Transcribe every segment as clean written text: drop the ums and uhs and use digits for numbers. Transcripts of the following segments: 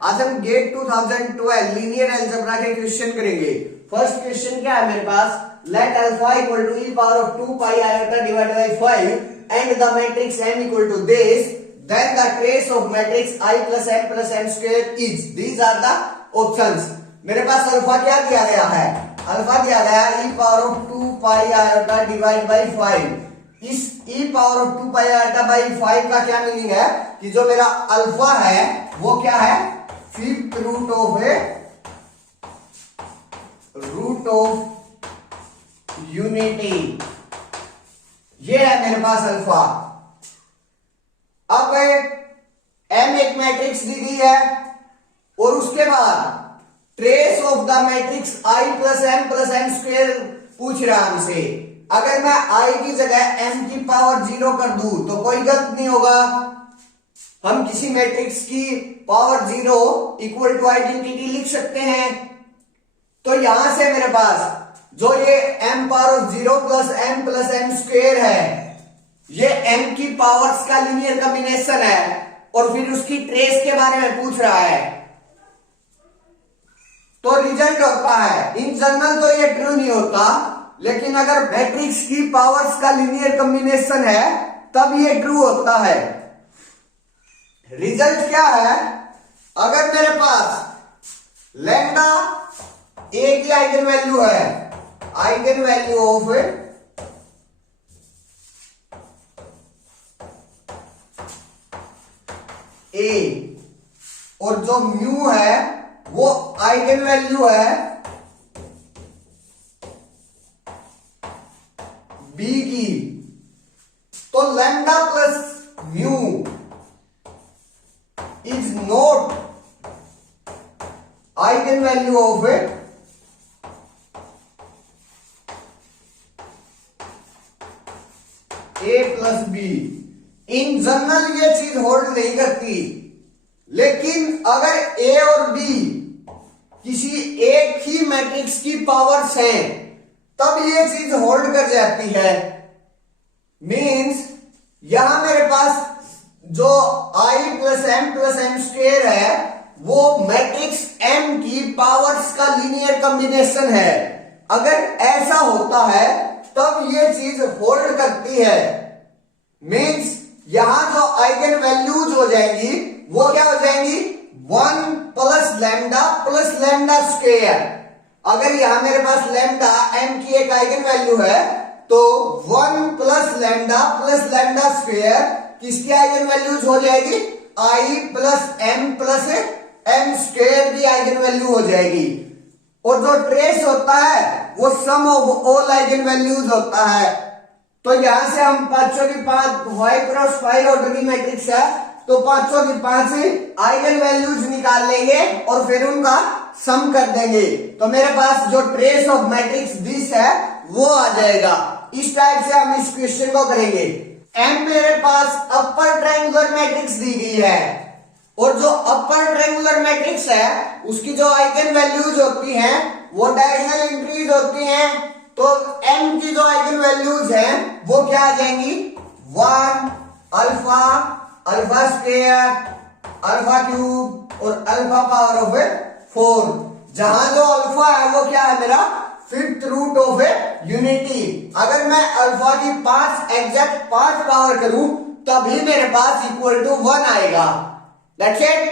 आज हम GATE 2012 linear algebra के क्वेश्चन करेंगे। फर्स्ट क्वेश्चन क्या है मेरे पास, let alpha equal to e power of 2 pi iota divided by 5 and the matrix m equal to this, then the trace of matrix i plus m square is, these are the options. मेरे पास alpha क्या दिया गया है, alpha दिया गया है e power of 2 pi iota divide by 5। इस e power of 2 pi iota by 5 का क्या मीनिंग है कि जो मेरा अल्फा है वो क्या है, फिफ्थ रूट ऑफ यूनिटी, ये है मेरे पास अल्फा। अब m एक मैट्रिक्स दी गई है और उसके बाद trace of the matrix i plus m square पूछ रहा है हमसे। अगर मैं i की जगह m की पावर 0 कर दूं तो कोई गलत नहीं होगा। हम किसी मैट्रिक्स की पावर 0 इक्वल टू आइडेंटिटी लिख सकते हैं। तो यहां से मेरे पास जो ये m power of 0 plus m square है, ये m की पावर्स का लीनियर कॉम्बिनेशन है और फिर उसकी ट्रेस के बारे में पूछ रहा है। तो रिजल्ट होता है, इन जनरल तो ये ट्रू नहीं होता, लेकिन अगर मैट्रिक्स की पावर्स का लीनियर कॉम्बिनेशन है तब ये ट्रू होता है। रिजल्ट क्या है, अगर मेरे पास लैम्डा ए की आइगन वैल्यू है, आइगन वैल्यू ऑफ ए, और जो म्यू है वो आइगन वैल्यू है बी की, तो lambda plus mu is not eigen value of A plus B. In general ये चीज होल्ड नहीं करती, लेकिन अगर ए और बी किसी एक ही मैट्रिक्स की पावर्स हैं तब ये चीज होल्ड कर जाती है। मींस यहां मेरे पास जो i प्लस m स्क्वायर है वो मैट्रिक्स m की पावर्स का लीनियर कॉम्बिनेशन है। अगर ऐसा होता है तब ये चीज होल्ड करती है। मींस यहां जो आइगन वैल्यूज हो जाएंगी वो क्या हो जाएंगी, 1 प्लस लैम्डा स्क्वायर। अगर यहां मेरे पास लैम्डा m की एक आइगन वैल्यू है तो 1 प्लस लैम्डा स्क्वायर किसकी आइगन वैल्यूज हो जाएगी, i प्लस m स्क्वायर की आइगन वैल्यू हो जाएगी। और जो ट्रेस होता है वो सम ऑफ ऑल आइगन वैल्यूज होता है। तो यहां से हम पांचों की 5 क्रॉस 5 ऑर्डर की मैट्रिक्स है तो पांचों की 5 आइगन वैल्यूज निकाल लेंगे और फिर उनका सम कर देंगे, तो मेरे पास जो ट्रेस ऑफ मैट्रिक्स दिस है वो आ जाएगा। इस टाइप से हम इस क्वेश्चन को करेंगे। m मेरे पास अपर ट्रायंगुलर मैट्रिक्स दी गई है और जो अपर ट्रायंगुलर मैट्रिक्स है उसकी जो आइगन वैल्यूज होती हैं वो डायगोनल इंक्रीज होती हैं। तो m की जो आइगन वैल्यूज हैं वो क्या आ जाएंगी, 1 अल्फा स्क्वायर, अल्फा क्यूब और अल्फा पावर ऑफ 4। जहां जो अल्फा है वो क्या है मेरा, फिफ्थ रूट ऑफ यूनिटी। अगर मैं अल्फा की 5 एग्जैक्ट 5 पावर करूं तभी मेरे पास इक्वल टू 1 आएगा। That's it.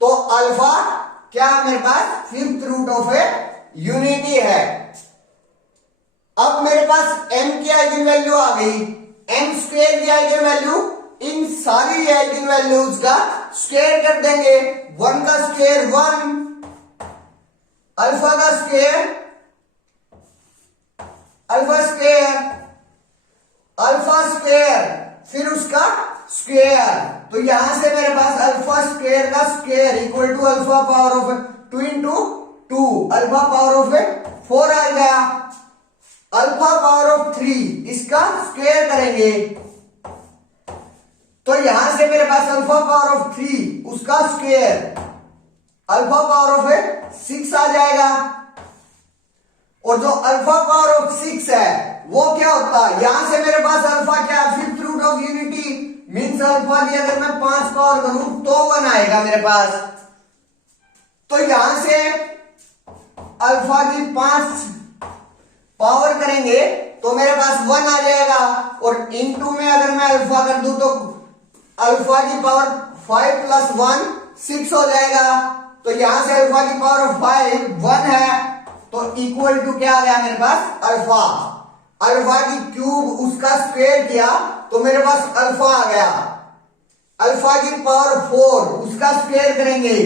तो अल्फा क्या है मेरे पास, फिफ्थ रूट ऑफ यूनिटी है। अब मेरे पास m की आइगन वैल्यू आ गई, m स्क्वायर की आइगन वैल्यू, इन सारी आइगन वैल्यूज का स्क्वायर कर देंगे। 1 का स्क्वायर 1, अल्फा का स्क्वायर अल्फा स्क्वायर फिर उसका स्क्वायर। तो यहां से मेरे पास अल्फा स्क्वायर का square equal to alpha power of 2 into 2, alpha power of 4 आ गया। अल्फा पावर ऑफ 3 इसका स्क्वायर करेंगे तो यहां से मेरे पास अल्फा पावर ऑफ 3 उसका स्क्वायर, अल्फा पावर ऑफ 6 आ जाएगा। और जो अल्फा पावर ऑफ 6 है वो क्या होता है, यहां से मेरे पास अल्फा क्या, fifth root of unity, means alpha की अगर मैं 5 पावर करूं तो 1 आएगा मेरे पास। तो यहां से अल्फा की 5 पावर करेंगे तो मेरे पास 1 आ जाएगा, और इनटू में अगर मैं अल्फा कर दूं तो अल्फा की पावर 5 प्लस 1 6 हो जाएगा। तो यहां से अल्फा की पावर 5 1 है, तो इक्वल टू क्या आ गया मेरे पास अल्फा। अल्फा की क्यूब उसका स्क्वायर किया तो मेरे पास अल्फा आ गया। अल्फा की पावर 4 उसका स्क्वायर करेंगे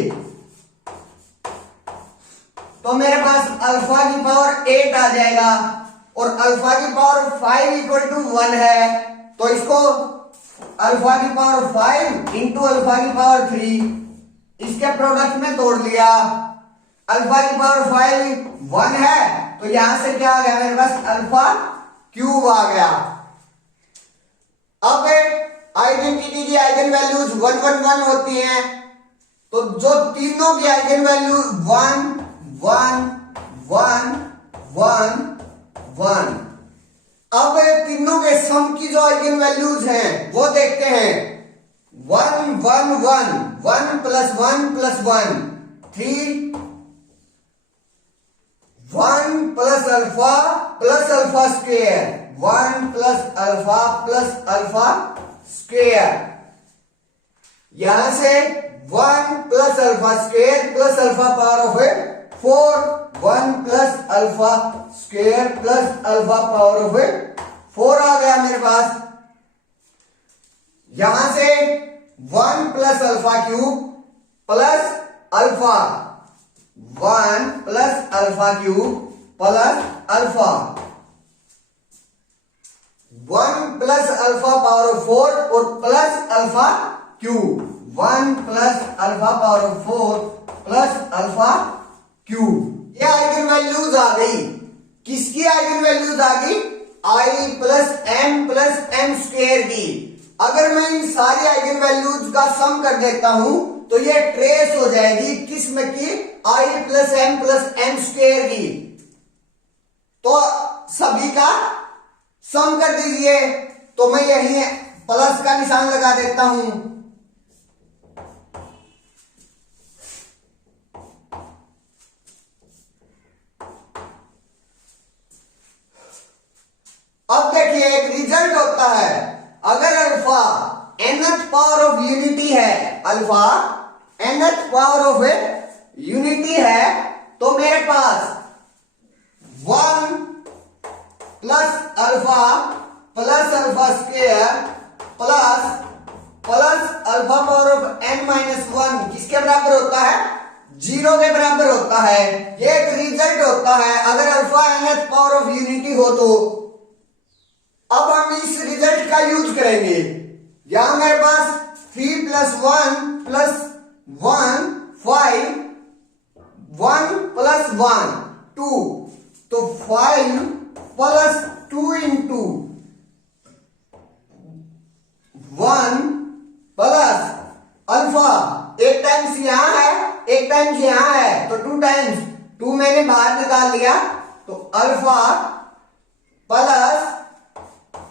तो मेरे पास अल्फा की पावर 8 आ जाएगा, और अल्फा की पावर 5 इक्वल टू 1 है, तो इसको अल्फा की पावर 5 इंटू अल्फा की पावर 3 इसके प्रोडक्ट में तोड़ लिया। अल्फा की पावर 5 1 है, तो यहां से क्या आ गया मेरे पास अल्फा क्यूब आ गया। अब आइडेंटिटी की आइगन वैल्यूज 1 1 1 होती हैं, तो जो तीनों की आइगन वैल्यू 1 1 1 1 1, अब तीनों के सम की जो आइगन वैल्यूज हैं वो देखते हैं। 1 1 1 1 plus 1 plus 1 3 1 plus alpha square 1 plus alpha square, यहां से 1 plus alpha square plus alpha power of 4 1 plus alpha square plus alpha power of 4 आ गया मेरे पास। यहां से 1 plus alpha cube plus alpha 1 plus alpha cube plus alpha 1 plus alpha power of 4 और plus alpha cube 1 plus alpha power of 4 plus alpha cube. ये eigen values आ गई। किसकी eigen values आ गई? आई प्लस एम स्क्वेयर की। अगर मैं इन सारी eigen values का सम कर देता हूं तो ये ट्रेस हो जाएगी किसम की? आई प्लस एम स्क्वेयर की। तो सभी का सम कर दीजिए, तो मैं यही प्लस का निशान लगा देता हूं। अब देखिए एक रिजल्ट होता है, अगर alpha nth power of unity है, alpha nth power of unity है, तो मेरे पास 1 plus alpha square plus alpha power of n minus 1 किसके बराबर होता है? 0 के बराबर होता है। ये एक रिजल्ट होता है अगर alpha nth power of unity हो तो। अब हम इस रिजल्ट का यूज करेंगे। यहां मेरे पास 3 प्लस 1 प्लस 1 5 1 प्लस 1 2, तो 5 प्लस 2 इंटू 1 प्लस अल्फा, एक टाइम्स यहां है एक टाइम्स यहां है, तो 2 टाइम्स 2 मैंने बाहर निकाल लिया, तो अल्फा प्लस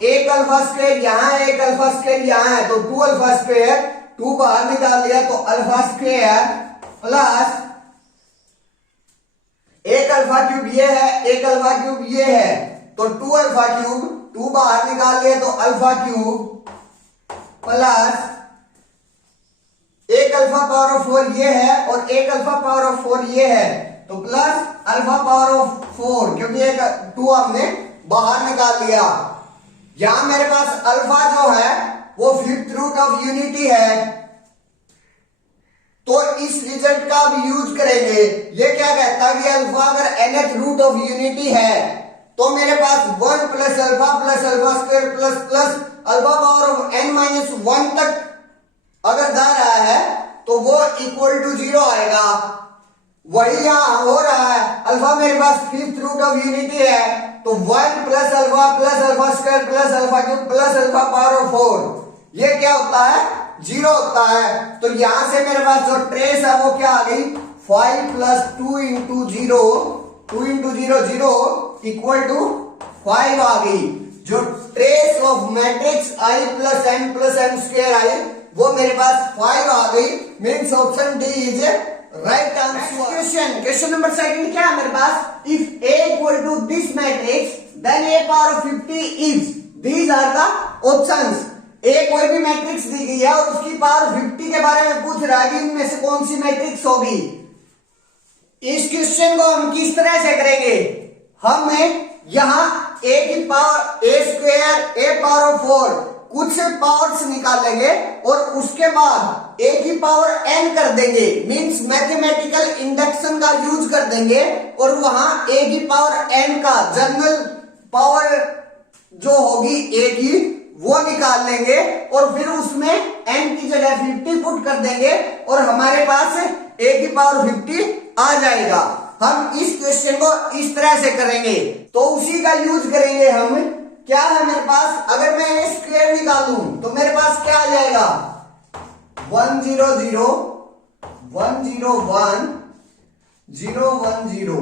एक अल्फा स्क्वायर यहां है एक अल्फा स्क्वायर यहां है, तो 2 अल्फा स्क्वायर 2 बाहर निकाल लिया, तो अल्फा स्क्वायर प्लस एक अल्फा क्यूब ये है एक अल्फा क्यूब ये है, तो 2 अल्फा क्यूब 2 बाहर निकाल लिया, तो अल्फा क्यूब प्लस एक अल्फा पावर ऑफ 4 ये है और एक अल्फा पावर ऑफ 4 ये है, तो प्लस अल्फा पावर ऑफ 4 क्योंकि एक 2 हमने बाहर निकाल लिया। यहां मेरे पास अल्फा जो है वो 5th रूट ऑफ यूनिटी है, तो इस रिजल्ट का भी यूज करेंगे। ये क्या कहता है कि अल्फा अगर nth रूट ऑफ यूनिटी है तो मेरे पास 1 plus alpha square plus alpha power of n minus 1 तक अगर जा रहा है तो वो इक्वल टू 0 आएगा। वही यहां हो रहा है, अल्फा मेरे पास 5th रूट ऑफ यूनिटी है, तो 1 plus alpha square plus alpha cube plus alpha power of 4 ये क्या होता है? 0 होता है। तो यहां से मेरे पास जो ट्रेस है वो क्या आ गई? 5 प्लस 2 इंटू 0 0 इक्वल टू 5 आ गई। जो trace of matrix I plus M square आई वो मेरे पास 5 आ गई। Means option D is right answer. Question number second क्या है मेरे पास, if A equal to this matrix then A power of 50 is, these are the options. A कोई भी मैट्रिक्स दी गई है और उसकी पावर 50 के बारे में पूछ रहा है कि इनमें से कौन सी मैट्रिक्स होगी। इस क्वेश्चन को हम किस तरह से करेंगे, हमें यहां A की power A square A power of 4 कुछ से पावर्स निकालेंगे और उसके बाद A की पावर n कर देंगे, मींस मैथमेटिकल इंडक्शन का यूज कर देंगे और वहां A की पावर n का जनरल पावर जो होगी A की वो निकाल लेंगे और फिर उसमें n की जगह 50 पुट कर देंगे और हमारे पास A की पावर 50 आ जाएगा। हम इस क्वेश्चन को इस तरह से करेंगे, तो उसी का यूज करेंगे हम। क्या है मेरे पास, अगर मैं A स्क्वायर निकालूं तो मेरे पास क्या आ जाएगा, 1 0 0 1 0 1 0 1 0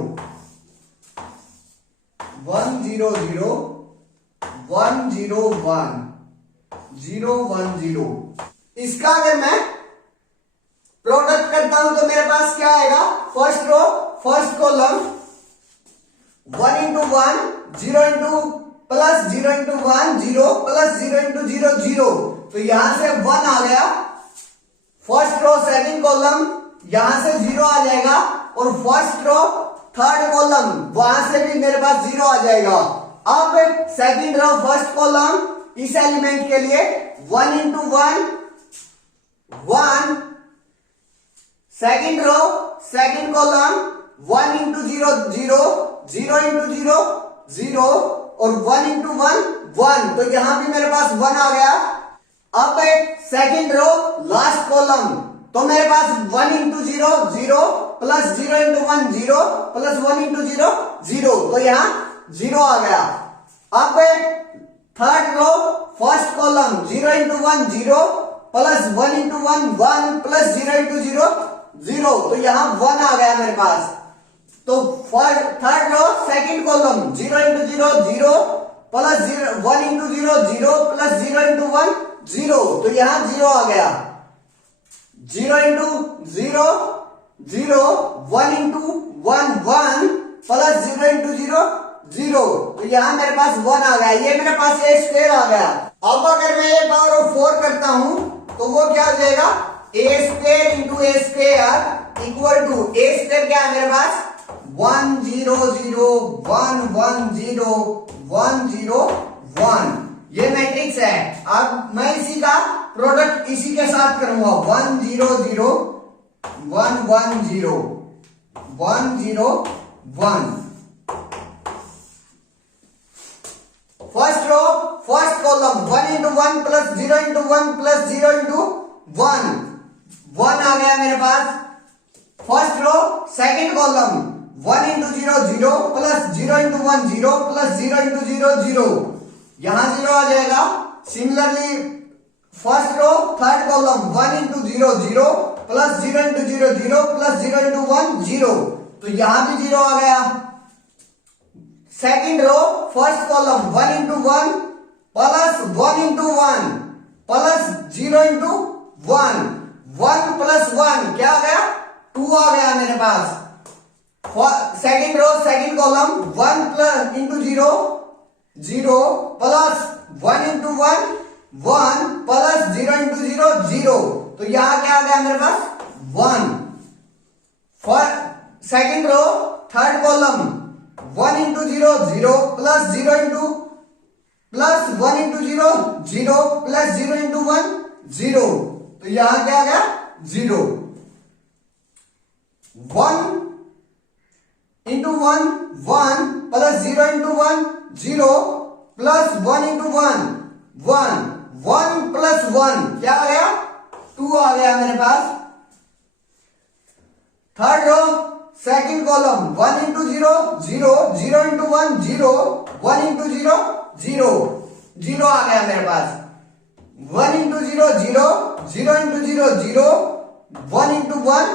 1 0 0 1 0 1 0 1 0। इसका अगर मैं प्रोडक्ट करता हूं तो मेरे पास क्या आएगा, first row first column 1 into 1 0 into plus 0 into 1 0 plus 0 into 0 0, तो यहां से 1 आ गया। फर्स्ट रो सेकंड कॉलम यहां से 0 आ जाएगा और फर्स्ट रो थर्ड कॉलम वहां से भी मेरे पास 0 आ जाएगा। अब सेकंड रो फर्स्ट कॉलम इस एलिमेंट के लिए 1 into 1 1, second row second column 1 into 0 0 0 into 0 0 और 1 इंटू 1 1, तो यहां भी मेरे पास 1 आ गया। अब सेकंड रो लास्ट कॉलम, तो मेरे पास 1 into 0 0 plus 0 into 1 0 plus 1 into 0 0, तो यहां 0 आ गया। अब third row first column 0 into 1 0 plus 1 into 1 1 plus 0 into 0 0, तो यहां 1 आ गया मेरे पास। तो third row second column 0 into 0 0 plus 1 into 0 0 plus 0 into 1 0, तो यहां 0 आ गया। 0 इंटू 0 0 1 इंटू 1 1 प्लस 0 इंटू 0 0, तो यहां मेरे पास 1 आ गया। ये मेरे पास A स्क्वायर आ गया। अब अगर मैं A पावर ऑफ 4 करता हूं तो वो क्या हो जाएगा, A square into A square equal to A square क्या है मेरे पास 1 0 0 1 1 0 1 0 1, ये मैट्रिक्स है। अब मैं इसी का प्रोडक्ट इसी के साथ करूंगा 1 0 0 1 1 0 1 0 1। First row first column 1 into 1 plus 0 into 1 plus 0 into 1 1 आ गया मेरे पास। First row second column 1 into 0 0 plus 0 into 1 0 plus 0 into 0 0, यहां 0 आ जाएगा। Similarly first row third column 1 into 0 0 plus 0 into 0 0 plus 0 into 1 0, तो यहां भी 0 आ गया। Second row first column 1 into 1 plus 1 into 1 plus 0 into 1 1 plus 1 क्या आ गया 2 आ गया मेरे पास। Second row second column 1 plus into 0 0 plus 1 into 1 1 plus 0 into 0 0, तो यहां क्या आ गया मेरे पास 1। Second row third column 1 into 0 0 plus 0 into plus 1 into 0 0 plus 0 into 1 0, तो यहां क्या आ गया 0। 1 into 1 1 plus 0 into 1 0 plus 1 into 1 1 1 plus 1 क्या आ गया 2 आ गया मेरे पास। Third row second column 1 into 0 0 0 into 1 0 1 into 0 0 0 आ गया मेरे पास। 1 इंटू 0 0 0 इंटू 0 0 1 इंटू 1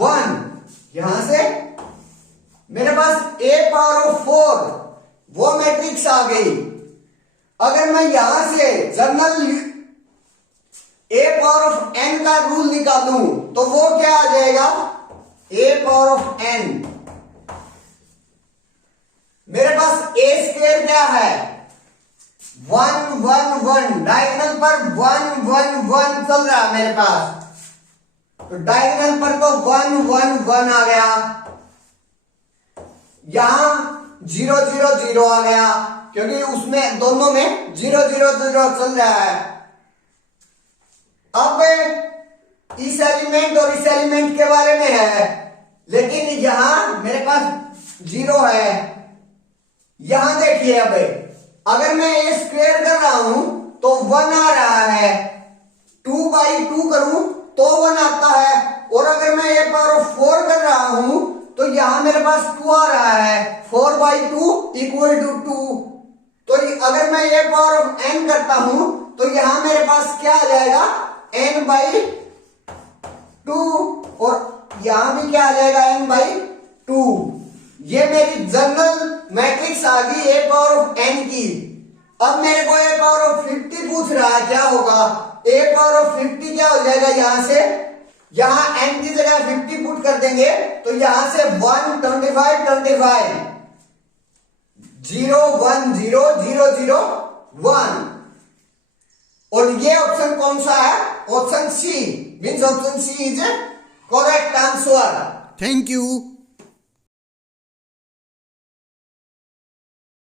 1, यहां से मेरे पास A पावर ऑफ 4 वो मैट्रिक्स आ गई। अगर मैं यहां से general A power of n का रूल निकालूं तो वो क्या आ जाएगा ए पावर ऑफ एन, मेरे पास ए स्क्वायर क्या है 1 1 1, डायगोनल पर 1 1 1 चल रहा है मेरे पास, तो डायगोनल पर तो 1 1 1 आ गया, यहां 0 0 0 आ गया क्योंकि उसमें दोनों में 0 0 0 चल रहा है। अब इस एलिमेंट और इस एलिमेंट के बारे में है, लेकिन यहां मेरे पास 0 है। यहां देखिए, अब अगर मैं ए स्क्वायर कर रहा हूं तो 1 आ रहा है, 2/2 करूं तो 1 आता है, और अगर मैं ए पावर ऑफ 4 कर रहा हूं तो यहां मेरे पास 2 आ रहा है, 4/2 इक्वल टू 2। तो अगर मैं ए पावर ऑफ n करता हूं तो यहां मेरे पास क्या आ जाएगा n/2, और यहां भी क्या आ जाएगा n/2। ये मेरी जनरल मैट्रिक्स आ गई ए पावर ऑफ n की। अब मेरे को ए पावर ऑफ 50 पूछ रहा है, क्या होगा, ए पावर ऑफ 50 क्या हो जाएगा, यहां से यहां n की जगह 50 पुट कर देंगे तो यहां से 1 25 25 0 1 0 0 0 1, और ये ऑप्शन कौन सा है, option C, means option C is correct answer. Thank you.